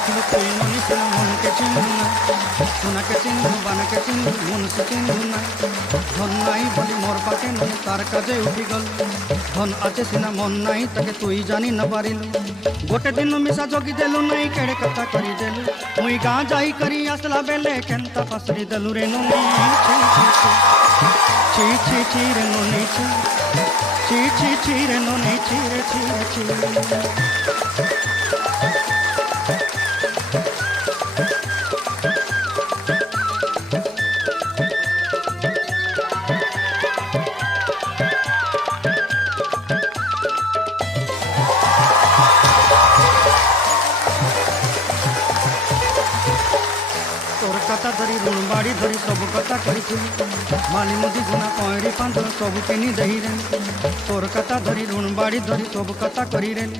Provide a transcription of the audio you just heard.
দেখিলু তুই মনিষিল মনকে চিনলু না, সোনাকে চিনলু বানাকে চিনলু মন সে চিনলু না। ধন নাই বলি মোর পাকে নয় তার কাজে উঠি গল, ধন আছে সিনা মন নাই তাকে তুই জানি না পারিলু। গোটে দিন মিশা জগি দেলু নাই কেড়ে কথা করি দেলু, মুই গাঁ যাই করি আসলা বেলে কেনতা পাসরি দেলু রে নুনি। ছি ছি ছি রে নুনি ছি, ছি ছি ছি রে নুনি ছি রে ছি রে ছি। তোর কথা ধরি ঋণ বাড়ি ধরি সবু কথা করিছিলি, মালি মুদি গুনা কইরি পাঁচ সবু কিনি দেই রে। তোর কথা ধরি ঋণ বাড়ি ধরি সবু কথা করি রে।